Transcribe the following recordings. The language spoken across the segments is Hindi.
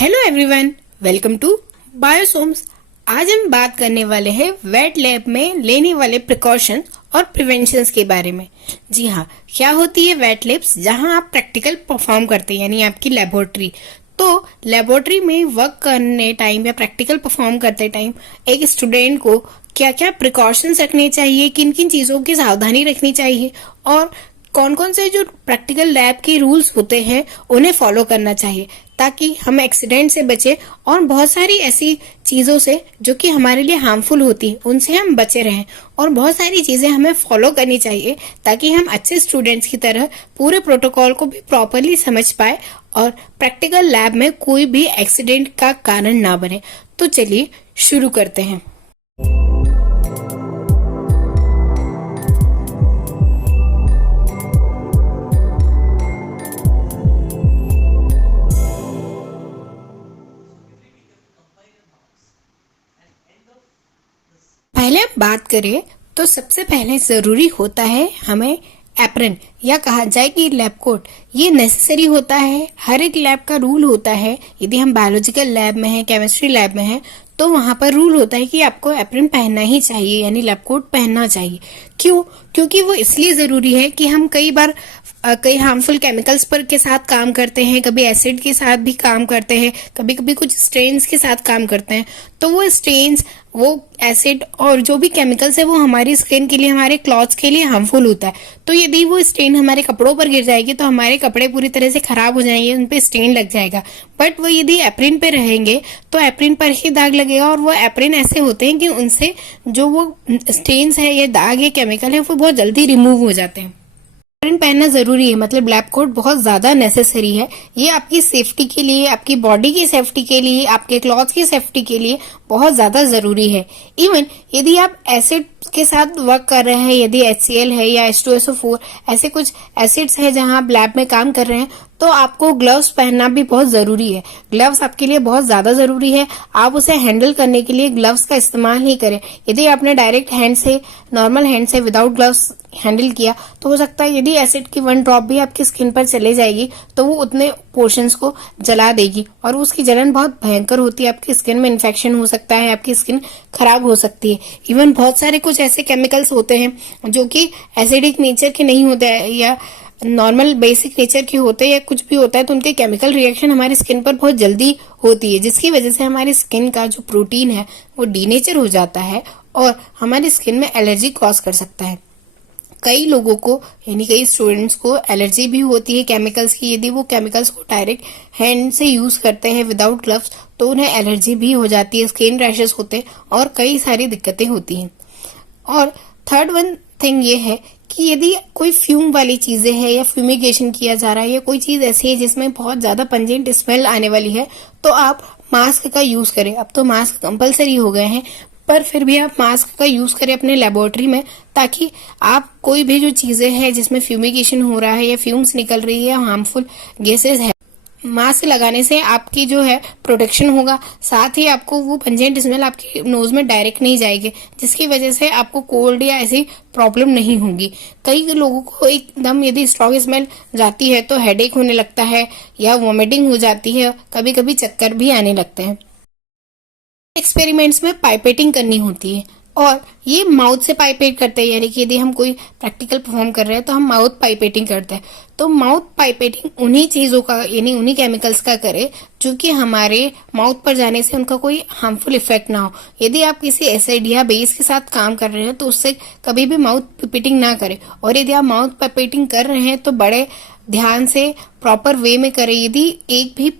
Hello everyone, welcome to Biosomes. आज हम बात करने वाले हैं वेट लैब में लेने वाले प्रिकॉशन और प्रिवेंशंस के बारे में। जी हाँ, क्या होती है वेट लैब्स? जहाँ आप प्रैक्टिकल परफॉर्म करते हैं, यानी आपकी लेबोरेटरी। तो लेबोरेटरी में वर्क करने टाइम या प्रैक्टिकल परफॉर्म करते टाइम एक स्टूडेंट को क्या क्या प्रिकॉशंस रखने चाहिए, किन किन चीज़ों की सावधानी रखनी चाहिए और कौन कौन से जो प्रैक्टिकल लैब के रूल्स होते हैं उन्हें फॉलो करना चाहिए, ताकि हम एक्सीडेंट से बचे और बहुत सारी ऐसी चीज़ों से जो कि हमारे लिए हार्मफुल होती है उनसे हम बचे रहें। और बहुत सारी चीज़ें हमें फॉलो करनी चाहिए ताकि हम अच्छे स्टूडेंट्स की तरह पूरे प्रोटोकॉल को भी प्रॉपरली समझ पाए और प्रैक्टिकल लैब में कोई भी एक्सीडेंट का कारण ना बने। तो चलिए शुरू करते हैं। पहले बात करें तो सबसे पहले जरूरी होता है हमें एप्रन, या कहा जाए कि लैब कोट। ये नेसेसरी होता है, हर एक लैब का रूल होता है। यदि हम बायोलॉजिकल लैब में हैं, केमिस्ट्री लैब में हैं, तो वहां पर रूल होता है कि आपको एप्रन पहनना ही चाहिए, यानी लैब कोट पहनना चाहिए। क्यों? क्योंकि वो इसलिए जरूरी है कि हम कई बार कई हार्मफुल केमिकल्स पर के साथ काम करते हैं, कभी एसिड के साथ भी काम करते हैं, कभी कभी कुछ स्ट्रेन्स के साथ काम करते हैं। तो वो स्ट्रेन्स, वो एसिड और जो भी केमिकल्स है वो हमारी स्किन के लिए, हमारे क्लॉथ्स के लिए हार्मफुल होता है। तो यदि वो स्टेन हमारे कपड़ों पर गिर जाएगी तो हमारे कपड़े पूरी तरह से खराब हो जाएंगे, उन पे स्टेन लग जाएगा। बट वो यदि एप्रिन पे रहेंगे तो एप्रिन पर ही दाग लगेगा, और वो एप्रिन ऐसे होते हैं कि उनसे जो वो स्टेन्स है या दाग या केमिकल है वो बहुत जल्दी रिमूव हो जाते हैं। एप्रन पहनना जरूरी है, मतलब लैब कोट बहुत ज्यादा नेसेसरी है। ये आपकी सेफ्टी के लिए, आपकी बॉडी की सेफ्टी के लिए, आपके क्लॉथ की सेफ्टी के लिए बहुत ज्यादा जरूरी है। इवन यदि आप एसिड के साथ वर्क कर रहे हैं, यदि HCl है या H2SO4 ऐसे कुछ एसिड्स है जहां आप लैब में काम कर रहे हैं, तो आपको ग्लव्स पहनना भी बहुत जरूरी है। ग्लव्स आपके लिए बहुत ज्यादा जरूरी है। आप उसे हैंडल करने के लिए ग्लव्स का इस्तेमाल ही करें। यदि आपने डायरेक्ट हैंड से, नॉर्मल हैंड से विदाउट ग्लव्स हैंडल किया तो हो सकता है यदि एसिड की 1 ड्रॉप भी आपकी स्किन पर चले जाएगी तो वो उतने पोर्शंस को जला देगी, और उसकी जलन बहुत भयंकर होती है। आपकी स्किन में इन्फेक्शन हो सकता है, आपकी स्किन खराब हो सकती है। इवन बहुत सारे कुछ ऐसे केमिकल्स होते हैं जो कि एसिडिक नेचर के नहीं होते हैं या नॉर्मल बेसिक नेचर के होते हैं, या कुछ भी होता है तो उनके केमिकल रिएक्शन हमारी स्किन पर बहुत जल्दी होती है, जिसकी वजह से हमारी स्किन का जो प्रोटीन है वो डीनेचर हो जाता है और हमारी स्किन में एलर्जी कॉज कर सकता है। कई लोगों को, यानी कई स्टूडेंट्स को एलर्जी भी होती है केमिकल्स की। यदि वो केमिकल्स को डायरेक्ट हैंड से यूज करते हैं विदाउट ग्लव्स तो उन्हें एलर्जी भी हो जाती है, स्किन रैशेस होते हैं और कई सारी दिक्कतें होती हैं। और थर्ड वन थिंग ये है कि यदि कोई फ्यूम वाली चीजें है या फ्यूमिगेशन किया जा रहा है या कोई चीज ऐसी है जिसमें बहुत ज्यादा पंजेंट स्मेल आने वाली है, तो आप मास्क का यूज करें। अब तो मास्क कंपलसरी हो गए हैं, पर फिर भी आप मास्क का यूज करें अपने लेबोरेटरी में, ताकि आप कोई भी जो चीजें हैं जिसमें फ्यूमिगेशन हो रहा है या फ्यूम्स निकल रही है या हार्मफुल गैसेस है, मास्क लगाने से आपकी जो है प्रोटेक्शन होगा। साथ ही आपको वो पंजेंट स्मेल आपकी नोज में डायरेक्ट नहीं जाएगी, जिसकी वजह से आपको कोल्ड या ऐसी प्रॉब्लम नहीं होगी। कई लोगों को एकदम यदि स्ट्रॉन्ग स्मेल जाती है तो हेडेक होने लगता है या वॉमिटिंग हो जाती है, कभी कभी चक्कर भी आने लगते हैं। एक्सपेरिमेंट्स में पाइपेटिंग करनी होती है, और ये माउथ से पाइपेट करते हैं, यानी कि यदि हम कोई प्रैक्टिकल परफॉर्म कर रहे हैं तो हम माउथ पाइपेटिंग करते हैं। तो माउथ पाइपेटिंग उन्हीं चीजों का, यानी उन्हीं केमिकल्स का करें जो कि हमारे माउथ पर जाने से उनका कोई हार्मफुल इफेक्ट ना हो। यदि आप किसी एसिड या बेस के साथ काम कर रहे हैं तो उससे कभी भी माउथ पाइपेटिंग ना करें, और यदि आप माउथ पाइपेटिंग कर रहे हैं तो बड़े ध्यान से प्रॉपर वे में करें। यदि एक भी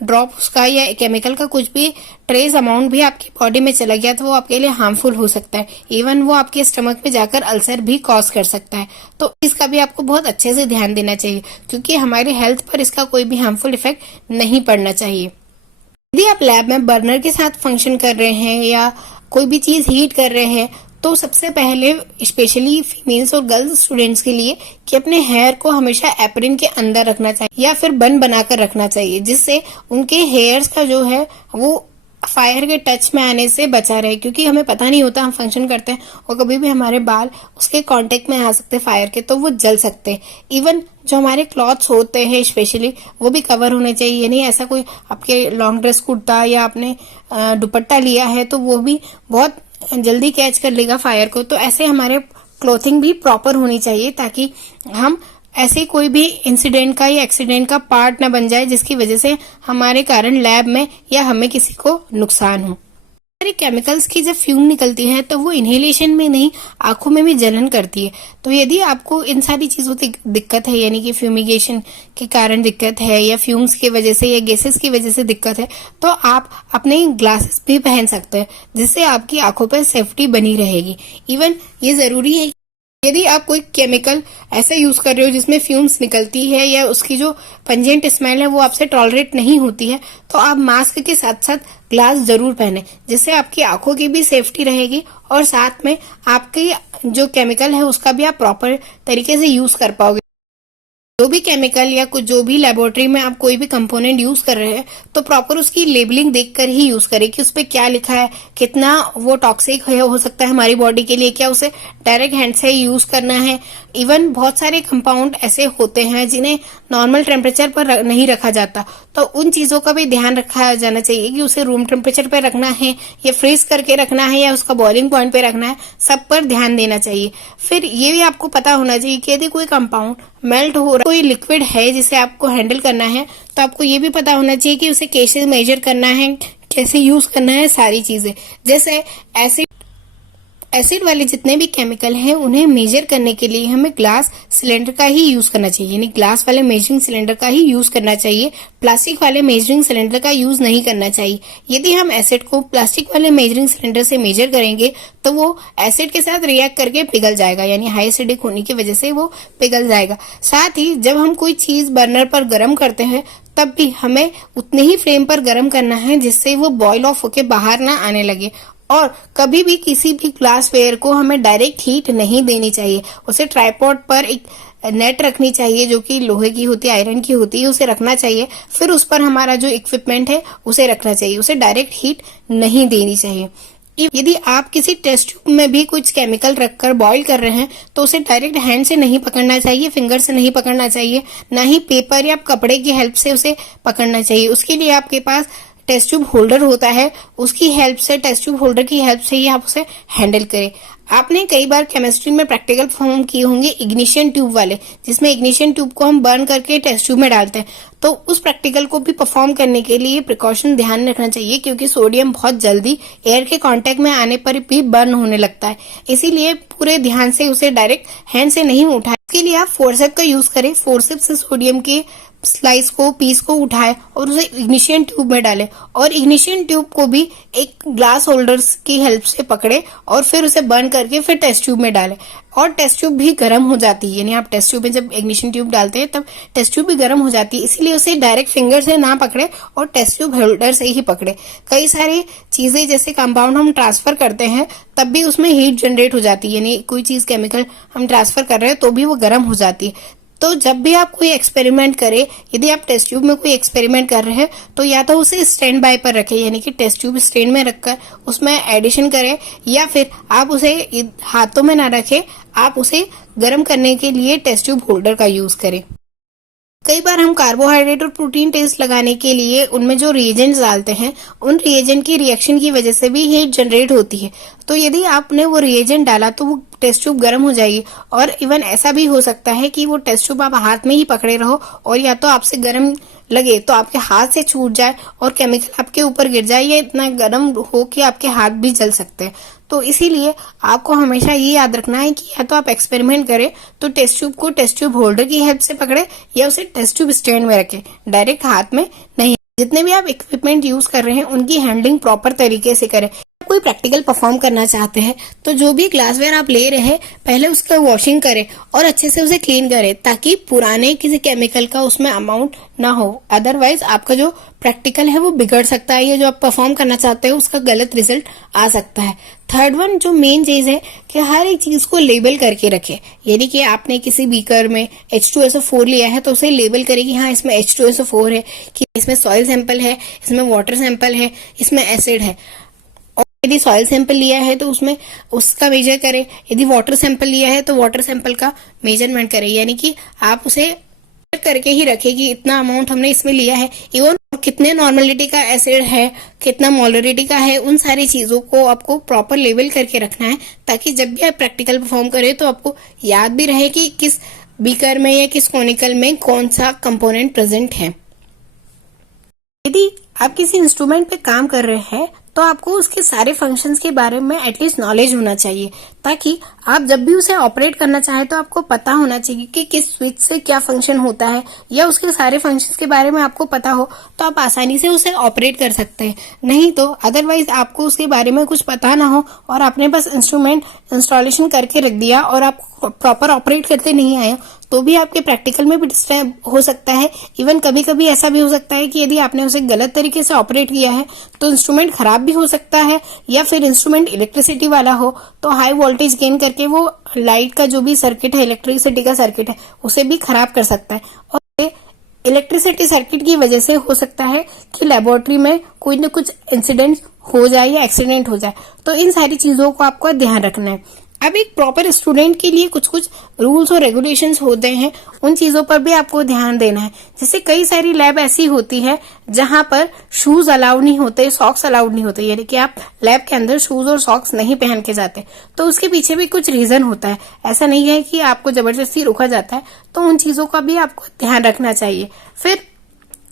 ड्रॉप उसका या केमिकल का कुछ भी ट्रेस अमाउंट भी आपकी बॉडी में चला गया तो वो आपके लिए हार्मफुल हो सकता है। इवन वो आपके स्टमक में जाकर अल्सर भी कॉज कर सकता है। तो इसका भी आपको बहुत अच्छे से ध्यान देना चाहिए, क्योंकि हमारी हेल्थ पर इसका कोई भी हार्मफुल इफेक्ट नहीं पड़ना चाहिए। यदि आप लैब में बर्नर के साथ फंक्शन कर रहे हैं या कोई भी चीज हीट कर रहे हैं तो सबसे पहले स्पेशली फीमेल्स और गर्ल्स स्टूडेंट्स के लिए कि अपने हेयर को हमेशा एप्रिन के अंदर रखना चाहिए या फिर बन बनाकर रखना चाहिए, जिससे उनके हेयर्स का जो है वो फायर के टच में आने से बचा रहे, क्योंकि हमें पता नहीं होता हम फंक्शन करते हैं और कभी भी हमारे बाल उसके कांटेक्ट में आ सकते हैं फायर के, तो वो जल सकते हैं। इवन जो हमारे क्लॉथ्स होते हैं स्पेशली वो भी कवर होने चाहिए, यानी ऐसा कोई आपके लॉन्ग ड्रेस कुर्ता या आपने दुपट्टा लिया है तो वो भी बहुत जल्दी कैच कर लेगा फायर को। तो ऐसे हमारे क्लोथिंग भी प्रॉपर होनी चाहिए ताकि हम ऐसे कोई भी इंसिडेंट का या एक्सीडेंट का पार्ट न बन जाए जिसकी वजह से हमारे कारण लैब में या हमें किसी को नुकसान हो। सारे केमिकल्स की जब फ्यूम निकलती है तो वो इनहेलेशन में नहीं, आंखों में भी जलन करती है। तो यदि आपको इन सारी चीजों से दिक्कत है, यानी कि फ्यूमिगेशन के कारण दिक्कत है या फ्यूम्स की वजह से या गैसेस की वजह से दिक्कत है, तो आप अपने ग्लासेस भी पहन सकते हैं जिससे आपकी आंखों पर सेफ्टी बनी रहेगी। इवन ये जरूरी है यदि आप कोई केमिकल ऐसा यूज कर रहे हो जिसमें फ्यूम्स निकलती है या उसकी जो पंजेंट स्मेल है वो आपसे टॉलरेट नहीं होती है, तो आप मास्क के साथ साथ ग्लास जरूर पहने, जिससे आपकी आंखों की भी सेफ्टी रहेगी और साथ में आपकी जो केमिकल है उसका भी आप प्रॉपर तरीके से यूज कर पाओगे। जो भी केमिकल या कुछ जो भी लेबोरेटरी में आप कोई भी कंपोनेंट यूज कर रहे हैं तो प्रॉपर उसकी लेबलिंग देखकर ही यूज करें कि उस पर क्या लिखा है, कितना वो टॉक्सिक है हो सकता है हमारी बॉडी के लिए, क्या उसे डायरेक्ट हैंड से यूज करना है। इवन बहुत सारे कंपाउंड ऐसे होते हैं जिन्हें नॉर्मल टेम्परेचर पर नहीं रखा जाता, तो उन चीजों का भी ध्यान रखा जाना चाहिए कि उसे रूम टेम्परेचर पर रखना है या फ्रीज करके रखना है या उसका बॉइलिंग पॉइंट पे रखना है, सब पर ध्यान देना चाहिए। फिर ये भी आपको पता होना चाहिए कि यदि कोई कंपाउंड मेल्ट हो रहा, कोई लिक्विड है जिसे आपको हैंडल करना है, तो आपको ये भी पता होना चाहिए कि उसे कैसे मेजर करना है, कैसे यूज करना है, सारी चीजें। जैसे एसिड वाले जितने भी केमिकल हैं उन्हें मेजर करने के लिए हमें ग्लास सिलेंडर का ही यूज करना चाहिए, यानी ग्लास वाले मेजरिंग सिलेंडर का ही यूज करना चाहिए, प्लास्टिक वाले मेजरिंग सिलेंडर का यूज नहीं करना चाहिए। यदि हम एसिड को प्लास्टिक वाले मेजरिंग सिलेंडर से मेजर करेंगे तो वो एसिड के साथ रिएक्ट करके पिघल जाएगा, यानी हाई एसिडिक होने की वजह से वो पिघल जाएगा। साथ ही जब हम कोई चीज बर्नर पर गर्म करते हैं तब भी हमें उतने ही फ्लेम पर गर्म करना है जिससे वो बॉयल ऑफ होके बाहर ना आने लगे। और कभी भी किसी भी ग्लासवेयर को हमें डायरेक्ट हीट नहीं देनी चाहिए, उसे ट्राइपॉड पर एक नेट रखनी चाहिए जो कि लोहे की होती है, आयरन की होती है, उसे रखना चाहिए। फिर उस पर हमारा जो इक्विपमेंट है उसे रखना चाहिए, उसे डायरेक्ट हीट नहीं देनी चाहिए। यदि आप किसी टेस्ट ट्यूब में भी कुछ केमिकल रखकर बॉईल कर रहे हैं तो उसे डायरेक्ट हैंड से नहीं पकड़ना चाहिए, फिंगर से नहीं पकड़ना चाहिए, ना ही पेपर या कपड़े की हेल्प से उसे पकड़ना चाहिए। उसके लिए आपके पास टेस्ट ट्यूब होल्डर होता है, उसकी हेल्प से, टेस्ट ट्यूब होल्डर की हेल्प से ही आप उसे हैंडल करें। आपने कई बार केमिस्ट्री में प्रैक्टिकल परफॉर्म किए होंगे इग्निशन ट्यूब वाले, जिसमें इग्निशन ट्यूब को हम बर्न करके टेस्ट ट्यूब में डालते हैं। तो उस प्रैक्टिकल को भी परफॉर्म करने के लिए प्रिकॉशन ध्यान रखना चाहिए, क्योंकि सोडियम बहुत जल्दी एयर के कांटेक्ट में आने पर भी बर्न होने लगता है। इसीलिए पूरे ध्यान से उसे डायरेक्ट हैंड से नहीं उठाएं। इसके लिए आप फोर्सेप का यूज करें, फोर्सेप से सोडियम के स्लाइस को, पीस को उठाए और उसे इग्निशन ट्यूब में डाले और इग्निशन ट्यूब को भी एक ग्लास होल्डर्स की हेल्प से पकड़े और फिर उसे बर्न करके फिर टेस्ट ट्यूब में डाले। और टेस्ट ट्यूब भी गर्म हो जाती है, यानी आप टेस्ट ट्यूब में जब इग्निशन ट्यूब डालते हैं तब टेस्ट ट्यूब भी गर्म हो जाती है, इसीलिए उसे डायरेक्ट फिंगर से ना पकड़े और टेस्ट ट्यूब होल्डर से ही पकड़े। कई सारी चीजें जैसे कंपाउंड हम ट्रांसफर करते हैं तब भी उसमें हीट जनरेट हो जाती है, यानी कोई चीज केमिकल हम ट्रांसफर कर रहे हैं तो भी वो गर्म हो जाती है। तो जब भी आप कोई एक्सपेरिमेंट करें, यदि आप टेस्ट ट्यूब में कोई एक्सपेरिमेंट कर रहे हैं तो या तो उसे स्टैंड बाय पर रखें, यानी कि टेस्ट ट्यूब स्टैंड में रखकर उसमें एडिशन करें, या फिर आप उसे हाथों में ना रखें, आप उसे गर्म करने के लिए टेस्ट ट्यूब होल्डर का यूज करें। कई बार हम कार्बोहाइड्रेट और प्रोटीन टेस्ट लगाने के लिए उनमें जो रिएजेंट्स डालते हैं उन रिएजेंट की रिएक्शन की वजह से भी हीट जनरेट होती है। तो यदि आपने वो रिएजेंट डाला तो वो टेस्ट ट्यूब गर्म हो जाएगी, और इवन ऐसा भी हो सकता है कि वो टेस्ट ट्यूब आप हाथ में ही पकड़े रहो और या तो आपसे गर्म लगे तो आपके हाथ से छूट जाए और केमिकल आपके ऊपर गिर जाए, या इतना गर्म हो कि आपके हाथ भी जल सकते हैं। तो इसीलिए आपको हमेशा ये याद रखना है कि या तो आप एक्सपेरिमेंट करें तो टेस्ट ट्यूब को टेस्ट ट्यूब होल्डर की हेल्प से पकड़े या उसे टेस्ट ट्यूब स्टैंड में रखें, डायरेक्ट हाथ में नहीं। जितने भी आप इक्विपमेंट यूज कर रहे हैं उनकी हैंडलिंग प्रॉपर तरीके से करें। कोई प्रैक्टिकल परफॉर्म करना चाहते हैं तो जो भी ग्लासवेयर आप ले रहे हैं पहले उसका वॉशिंग करें और अच्छे से उसे क्लीन करें, ताकि पुराने किसी केमिकल का उसमें अमाउंट ना हो। अदरवाइज आपका जो प्रैक्टिकल है वो बिगड़ सकता है, या जो आप परफॉर्म करना चाहते हो उसका गलत रिजल्ट आ सकता है। थर्ड वन जो मेन चीज है कि हर एक चीज को लेबल करके रखें। यदि कि आपने किसी बीकर में H2SO4 लिया है तो उसे लेबल करें कि हाँ इसमें H2SO4 है, कि इसमें सॉइल सैंपल है, इसमें वाटर सैंपल है, इसमें एसिड है। और यदि सॉइल सैंपल लिया है तो उसमें उसका मेजर करें, यदि वाटर सैंपल लिया है तो वाटर सैंपल का मेजरमेंट करें, यानी कि आप उसे करके ही रखें कि इतना अमाउंट हमने इसमें लिया है। इवन कितने नॉर्मलिटी का एसिड है, कितना मोलरिटी का है, उन सारी चीजों को आपको प्रॉपर लेबल करके रखना है, ताकि जब भी आप प्रैक्टिकल परफॉर्म करें तो आपको याद भी रहे कि किस बीकर में या किस कॉनिकल में कौन सा कंपोनेंट प्रेजेंट है। यदि आप किसी इंस्ट्रूमेंट पे काम कर रहे हैं तो आपको उसके सारे फंक्शंस के बारे में एटलीस्ट नॉलेज होना चाहिए, ताकि आप जब भी उसे ऑपरेट करना चाहे तो आपको पता होना चाहिए कि किस स्विच से क्या फंक्शन होता है, या उसके सारे फंक्शंस के बारे में आपको पता हो तो आप आसानी से उसे ऑपरेट कर सकते हैं। नहीं तो अदरवाइज आपको उसके बारे में कुछ पता ना हो और आपने बस इंस्ट्रूमेंट इंस्टॉलेशन करके रख दिया और आप प्रॉपर ऑपरेट करते नहीं आए तो भी आपके प्रैक्टिकल में भी डिस्टर्ब हो सकता है। इवन कभी कभी ऐसा भी हो सकता है कि यदि आपने उसे गलत तरीके से ऑपरेट किया है तो इंस्ट्रूमेंट खराब भी हो सकता है, या फिर इंस्ट्रूमेंट इलेक्ट्रिसिटी वाला हो तो हाई वोल्टेज गेन करके वो लाइट का जो भी सर्किट है, इलेक्ट्रिसिटी का सर्किट है, उसे भी खराब कर सकता है। और इलेक्ट्रिसिटी सर्किट की वजह से हो सकता है कि लेबोरेटरी में कोई न कुछ इंसिडेंट हो जाए या एक्सीडेंट हो जाए। तो इन सारी चीजों को आपको ध्यान रखना है। अब एक प्रॉपर स्टूडेंट के लिए कुछ कुछ रूल्स और रेगुलेशंस होते हैं, उन चीजों पर भी आपको ध्यान देना है। जैसे कई सारी लैब ऐसी होती है जहां पर शूज अलाउड नहीं होते, सॉक्स अलाउड नहीं होते, यानी कि आप लैब के अंदर शूज और सॉक्स नहीं पहन के जाते। तो उसके पीछे भी कुछ रीजन होता है, ऐसा नहीं है कि आपको जबरदस्ती रोका जाता है। तो उन चीजों का भी आपको ध्यान रखना चाहिए। फिर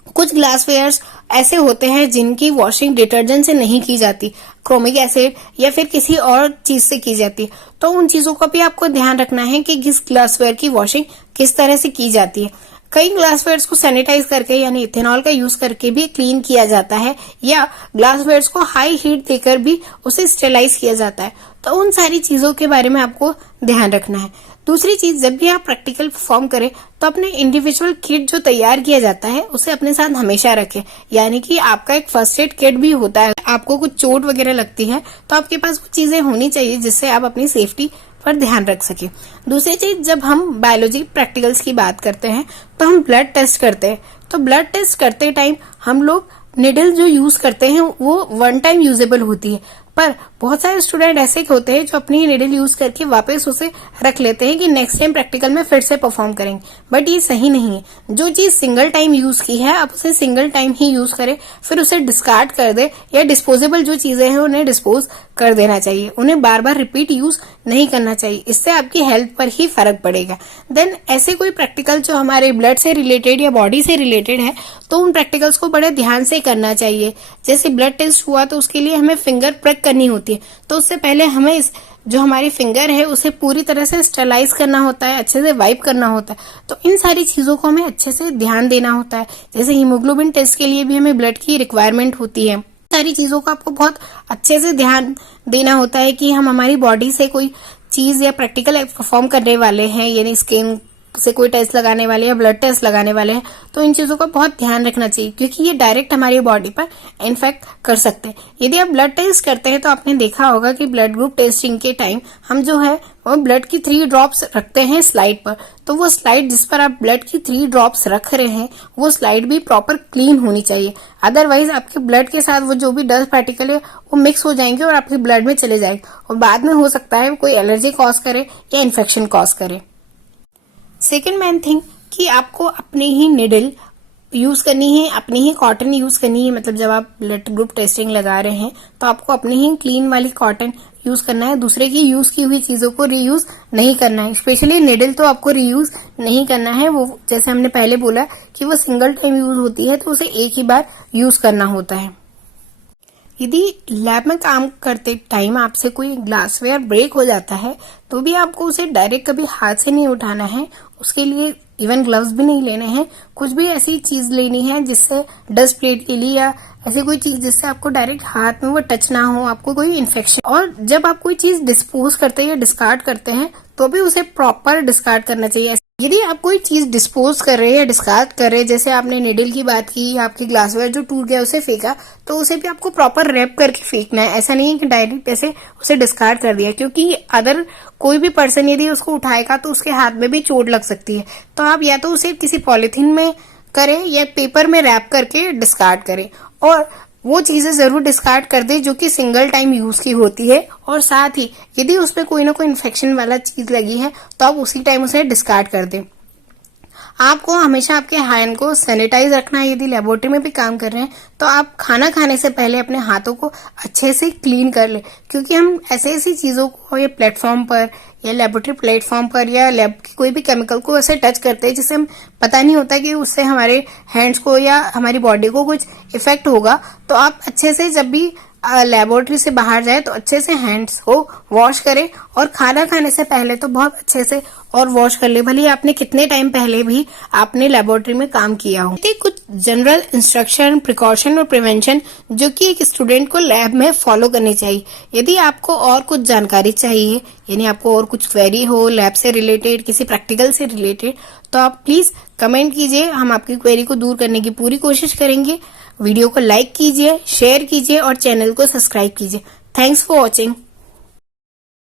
कुछ ग्लासवेयर्स ऐसे होते हैं जिनकी वॉशिंग डिटर्जेंट से नहीं की जाती, क्रोमिक एसिड या फिर किसी और चीज से की जाती है। तो उन चीजों का भी आपको ध्यान रखना है कि किस ग्लासवेयर की वॉशिंग किस तरह से की जाती है। कई ग्लासवेयर्स को सैनिटाइज करके यानी इथेनॉल का यूज करके भी क्लीन किया जाता है, या ग्लासवेयर्स को हाई हीट देकर भी उसे स्टेलाइज किया जाता है। तो उन सारी चीजों के बारे में आपको ध्यान रखना है। दूसरी चीज, जब भी आप प्रैक्टिकल परफॉर्म करें तो अपने इंडिविजुअल किट जो तैयार किया जाता है उसे अपने साथ हमेशा रखें, यानी कि आपका एक फर्स्ट एड किट भी होता है। आपको कुछ चोट वगैरह लगती है तो आपके पास कुछ चीजें होनी चाहिए जिससे आप अपनी सेफ्टी पर ध्यान रख सके। दूसरी चीज, जब हम बायोलॉजी प्रैक्टिकल्स की बात करते हैं तो हम ब्लड टेस्ट करते हैं। तो ब्लड टेस्ट करते टाइम हम लोग निडल जो यूज करते हैं वो वन टाइम यूजेबल होती है, पर बहुत सारे स्टूडेंट ऐसे होते हैं जो अपनी निडल यूज करके वापस उसे रख लेते हैं कि नेक्स्ट टाइम प्रैक्टिकल में फिर से परफॉर्म करेंगे, बट ये सही नहीं है। जो चीज सिंगल टाइम यूज की है आप उसे सिंगल टाइम ही यूज करें, फिर उसे डिस्कार्ड कर दे, या डिस्पोजेबल जो चीजें हैं उन्हें डिस्पोज कर देना चाहिए। उन्हें बार बार रिपीट यूज नहीं करना चाहिए, इससे आपकी हेल्थ पर ही फर्क पड़ेगा। देन ऐसे कोई प्रैक्टिकल जो हमारे ब्लड से रिलेटेड या बॉडी से रिलेटेड है तो उन प्रैक्टिकल्स को बड़े ध्यान से करना चाहिए। जैसे ब्लड टेस्ट हुआ तो उसके लिए हमें फिंगर प्रिक करनी होती है, तो उससे पहले हमें जो हमारी फिंगर है उसे पूरी तरह से स्टरलाइज करना होता है, अच्छे से वाइप करना होता है। तो इन सारी चीजों को हमें अच्छे से ध्यान देना होता है। जैसे हीमोग्लोबिन टेस्ट के लिए भी हमें ब्लड की रिक्वायरमेंट होती है। सारी चीजों का आपको बहुत अच्छे से ध्यान देना होता है कि हम हमारी बॉडी से कोई चीज या प्रैक्टिकल परफॉर्म करने वाले हैं, यानी स्किन से कोई टेस्ट लगाने वाले या ब्लड टेस्ट लगाने वाले हैं, तो इन चीजों का बहुत ध्यान रखना चाहिए, क्योंकि ये डायरेक्ट हमारी बॉडी पर इन्फेक्ट कर सकते हैं। यदि आप ब्लड टेस्ट करते हैं तो आपने देखा होगा कि ब्लड ग्रुप टेस्टिंग के टाइम हम जो है वो ब्लड की 3 ड्रॉप्स रखते हैं स्लाइड पर। तो वो स्लाइड जिस पर आप ब्लड की 3 ड्रॉप्स रख रहे हैं वो स्लाइड भी प्रॉपर क्लीन होनी चाहिए, अदरवाइज आपके ब्लड के साथ वो जो भी डस्ट पार्टिकल है वो मिक्स हो जाएंगे और आपके ब्लड में चले जाएंगे, और बाद में हो सकता है कोई एलर्जी कॉज करे या इन्फेक्शन कॉज करे। सेकेंड मेन थिंग कि आपको अपनी ही निडल यूज करनी है, अपनी ही कॉटन यूज करनी है। मतलब जब आप ब्लड ग्रुप टेस्टिंग लगा रहे हैं तो आपको अपनी ही क्लीन वाली कॉटन यूज करना है, दूसरे की यूज की हुई चीजों को रीयूज नहीं करना है। स्पेशली निडल तो आपको रीयूज नहीं करना है, वो जैसे हमने पहले बोला कि वो सिंगल टाइम यूज होती है तो उसे एक ही बार यूज करना होता है। यदि लैब में काम करते टाइम आपसे कोई ग्लासवेयर ब्रेक हो जाता है तो भी आपको उसे डायरेक्ट कभी हाथ से नहीं उठाना है, उसके लिए इवन ग्लव्स भी नहीं लेने हैं, कुछ भी ऐसी चीज लेनी है जिससे डस्ट प्लेट के लिए या ऐसी कोई चीज जिससे आपको डायरेक्ट हाथ में वो टच ना हो, आपको कोई इन्फेक्शन। और जब आप कोई चीज डिस्पोज करते हैं या डिस्कार्ड करते हैं तो भी उसे प्रॉपर डिस्कार्ड करना चाहिए। यदि आप कोई चीज डिस्पोज कर रहे हैं या डिस्कार्ड कर रहे हैं, जैसे आपने निडल की बात की, आपकी ग्लासवेयर जो टूट गया उसे फेंका, तो उसे भी आपको प्रॉपर रैप करके फेंकना है। ऐसा नहीं है कि डायरेक्ट ऐसे उसे डिस्कार्ड कर दिया, क्योंकि अदर कोई भी पर्सन यदि उसको उठाएगा तो उसके हाथ में भी चोट लग सकती है। तो आप या तो उसे किसी पॉलिथीन में करें या पेपर में रैप करके डिस्कार्ड करें, और वो चीजें जरूर डिस्कार्ड कर दे जो कि सिंगल टाइम यूज की होती है। और साथ ही यदि उसमें कोई ना कोई इन्फेक्शन वाला चीज लगी है तो आप उसी टाइम उसे डिस्कार्ड कर दें। आपको हमेशा आपके हैंड को सैनिटाइज रखना है। यदि लेबोरेटरी में भी काम कर रहे हैं तो आप खाना खाने से पहले अपने हाथों को अच्छे से क्लीन कर ले, क्योंकि हम ऐसी चीजों को या प्लेटफॉर्म पर या लेबोरेटरी प्लेटफॉर्म पर या लैब की कोई भी केमिकल को ऐसे टच करते हैं जिससे हम पता नहीं होता कि उससे हमारे हैंड्स को या हमारी बॉडी को कुछ इफेक्ट होगा। तो आप अच्छे से जब भी लेबोरेटरी से बाहर जाए तो अच्छे से हैंड्स को वॉश करें, और खाना खाने से पहले तो बहुत अच्छे से और वॉश कर ले, भले आपने कितने टाइम पहले भी आपने लेबोरेटरी में काम किया हो। कुछ जनरल इंस्ट्रक्शन, प्रिकॉशन और प्रिवेंशन जो कि एक स्टूडेंट को लैब में फॉलो करनी चाहिए। यदि आपको और कुछ जानकारी चाहिए, यानी आपको और कुछ क्वेरी हो लैब से रिलेटेड, किसी प्रैक्टिकल से रिलेटेड, तो आप प्लीज कमेंट कीजिए, हम आपकी क्वेरी को दूर करने की पूरी कोशिश करेंगे। वीडियो को लाइक कीजिए, शेयर कीजिए और चैनल को सब्सक्राइब कीजिए। Thanks for watching.